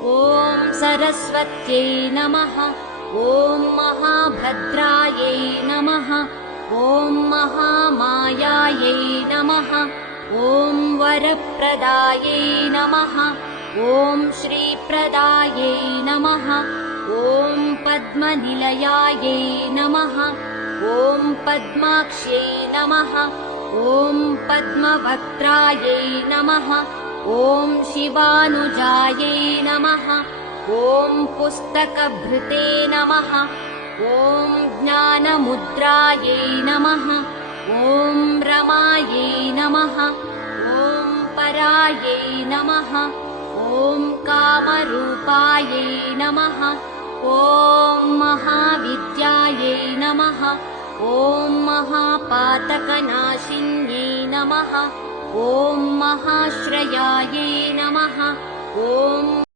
ॐ सरस्वत्यै नमः। ॐ महाभद्रायै नमः। ॐ महामायायै नमः। ॐ वरप्रदायै नमः। ॐ श्रीप्रदायै नमः। ॐ पद्मनिलयायै नमः। ॐ पद्माक्ष्यै नमः। ॐ पद्मवक्त्रायै नमः। ॐ शिवानुजायै नमः। ॐ पुस्तकभृते नमः। ॐ ज्ञानमुद्रायै नमः। ॐ रमायै नमः। ॐ परायै नमः। ॐ कामरूपायै नमः। ॐ महाविद्यायै नमः। ॐ महापातकनाशिन्यै नमः। ॐ महाश्रयायै नमः। ॐ